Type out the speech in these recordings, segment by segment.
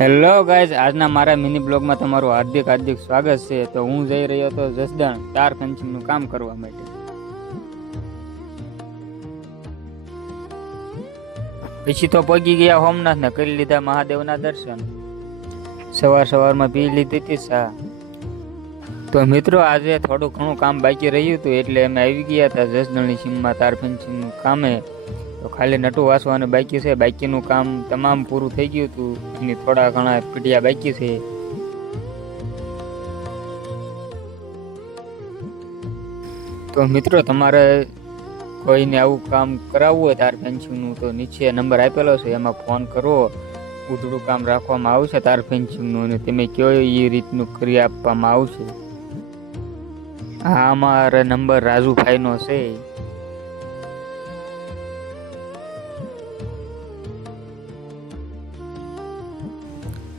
Hello guys, આજના મારા mini બ્લોગમાં તમારું હાર્દિક હાર્દિક સ્વાગત છે. તો હું જઈ રહ્યો હતો જસદણ તાર ફેન્સિંગનું કામ કરવા માટે. પછી તો પગી ગયા હોમનાથ ને કરી લીધા મહાદેવના દર્શન. સવારમાં પી લીધી હતી ચા. તો મિત્રો આજે થોડું ઘણું કામ બાકી રહ્યું હતું એટલે અમે આવી ગયા હતા જસદણની સીમમાં તાર ફેન્સિંગનું કામે. તો ખાલી નટું વાસવાનું બાકી છે. બાકીનું કામ તમામ પૂરું થઈ ગયું હતું. એની થોડા ઘણા પીડિયા બાકી છે. તો મિત્રો તમારે કોઈને આવું કામ કરાવવું હોય તાર ફેન્સિંગનું તો નીચે નંબર આપેલો છે, એમાં ફોન કરવો. ઉધડું કામ રાખવામાં આવશે તાર ફેન્સિંગનું અને તમે કયો એ રીતનું કરી આપવામાં આવશે. આ અમારો નંબર રાજુભાઈનો છે.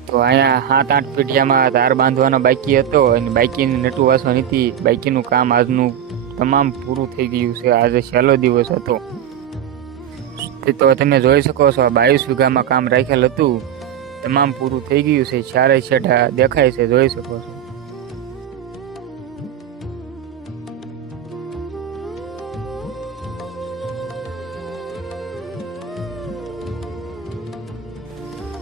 તો અહીંયા 7-8 પીઠિયામાં તાર બાંધવાનો બાકી હતો અને બાકીની નટું વાસવાની હતી. બાકીનું કામ આજનું તમામ પૂરું થઈ ગયું છે. આજે છેલ્લો દિવસ હતો. તો તમે જોઈ શકો છો 22 વીઘામાં કામ રાખેલ હતું. તમામ પૂરું થઈ ગયું છે. ચારે છેડા દેખાય છે, જોઈ શકો છો.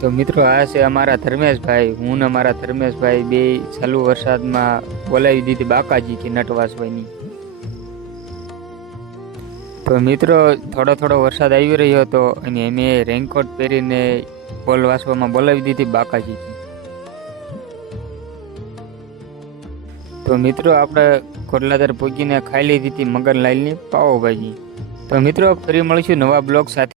તો મિત્રો આ છે અમારા ધર્મેશભાઈ. હું ને અમારા ધર્મેશભાઈ બે ચાલુ વરસાદમાં બોલાવી દીધી બાકાજીથી નટ વાસવાની. તો મિત્રો થોડો વરસાદ આવી રહ્યો હતો અને અમે રેનકોટ પહેરીને બોલ વાસવામાં બોલાવી દીધી બાકાજીથી. તો મિત્રો આપણે કોટલાદર પૂગીને ખાઈ લીધી હતી મગનલાલની પાવભાજી. તો મિત્રો ફરી મળીશું નવા બ્લોગ સાથે.